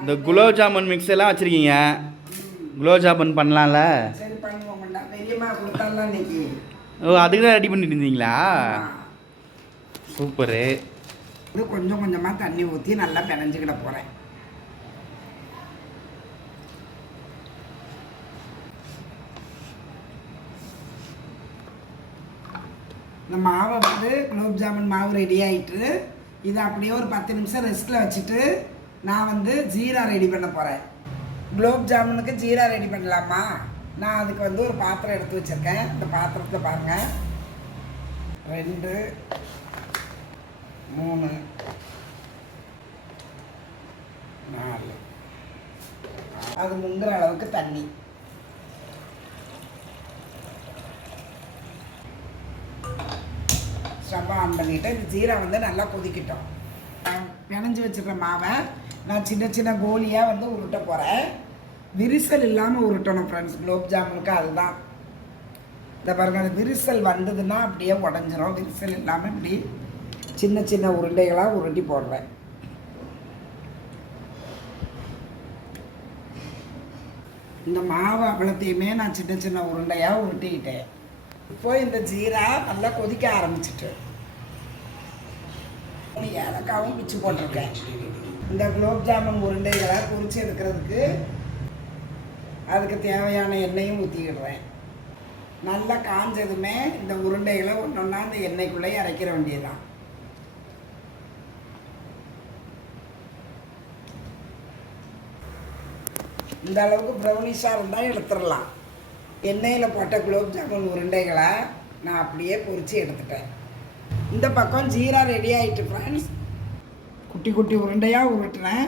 இந்த குலோப் ஜாமுன் மிக்ஸ் எல்லாம் வச்சுருக்கீங்க, குலோப் ஜாமுன் பண்ணலாம்ல? சரி பண்ணுவோம்டா, பெரியம்மா கொடுத்தாலாம் இன்னைக்கு. ஓ, அதுக்கு தான் ரெடி பண்ணிட்டு இருந்தீங்களா? சூப்பரு. இது கொஞ்சம் கொஞ்சமாக தண்ணி ஊற்றி நல்லா பிணைஞ்சிக்கிட போகிறேன். இந்த மாவை வந்து குலோப் ஜாமுன் மாவு ரெடி ஆகிட்டு இதை அப்படியே ஒரு 10 நிமிஷம் ரெஸ்ட்டில் வச்சுட்டு நான் வந்து ஜீரா ரெடி பண்ண போகிறேன். குலோப் ஜாமுனுக்கு ஜீரா ரெடி பண்ணலாமா? நான் அதுக்கு வந்து ஒரு பாத்திரம் எடுத்து வச்சுருக்கேன். இந்த பாத்திரத்தை பாருங்கள், 2 3 4 அது முங்குற அளவுக்கு தண்ணி. ஸ்டவ் ஆன் பண்ணிவிட்டு இந்த ஜீரா வந்து நல்லா கொதிக்கிட்டோம். பிணைஞ்சி வச்சுருக்க மாவை நான் சின்ன சின்ன கோலியாக வந்து உருட்ட போகிறேன். விரிசல் இல்லாமல் உருட்டணும் ஃப்ரெண்ட்ஸ், குலோப் ஜாமுனுக்கு அதுதான். இந்த பாருங்கள், அந்த விரிசல் வந்ததுன்னா அப்படியே உடஞ்சிரும். விரிசல் இல்லாமல் இப்படி சின்ன சின்ன உருண்டைகளாக உருட்டி போடுறேன். இந்த மாவு அவ்வளோத்தையுமே நான் சின்ன சின்ன உருண்டையாக உருட்டிக்கிட்டேன். இப்போ இந்த ஜீரா நல்லா கொதிக்க ஆரம்பிச்சிட்டு ஏலக்காவும் பிச்சு போட்டிருக்கேன். இந்த குலோப் ஜாமுன் உருண்டைகளை பொரிச்சு எடுக்கிறதுக்கு அதுக்கு தேவையான எண்ணெயும் ஊற்றிக்கிடுறேன். நல்லா காஞ்சதுமே இந்த உருண்டைகளை ஒன்று ஒன்றா இந்த எண்ணெய்க்குள்ளேயே அரைக்கிற வேண்டியதுதான். இந்த அளவுக்கு ப்ரௌனிஷாக இருந்தால் எடுத்துடலாம். எண்ணெயில் போட்ட குலோப் ஜாமுன் உருண்டைகளை நான் அப்படியே பொரித்து எடுத்துட்டேன். இந்த பக்கம் ஜீரா ரெடி ஆகிட்டு ஃப்ரெண்ட்ஸ். குட்டி குட்டி உருண்டையாக உருட்டுறேன்.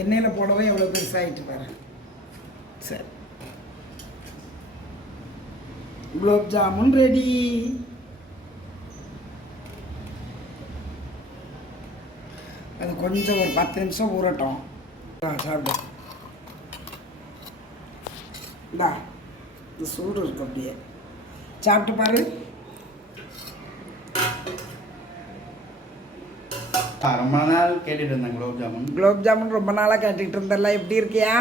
எண்ணெயில் போடவே எவ்வளோ பெருசாகிட்டு பாருங்க. சரி, குலோப் ஜாமுன் ரெடி. அது கொஞ்சம் ஒரு 10 நிமிஷம் ஊறட்டும். சாப்பிடு. இந்தா, இந்த சூடு இருக்கு, அப்படியே சாப்பிட்டு பாரு. ரொம்ப நாள் கேட்டுட்டு இருந்தேன் குலோப் ஜாமுன். குலோப் ஜாமுன் ரொம்ப நாளாக கேட்டுக்கிட்டு இருந்தல. எப்படி இருக்கியா?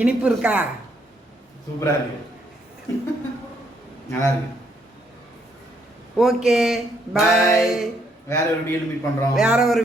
இனிப்பு இருக்கா? சூப்பராக இருக்கு, நல்லா இருக்கு. ஓகே, பாய். வேற ஒரு வீடியோவில் மீட் பண்ணுறோம். வேற ஒரு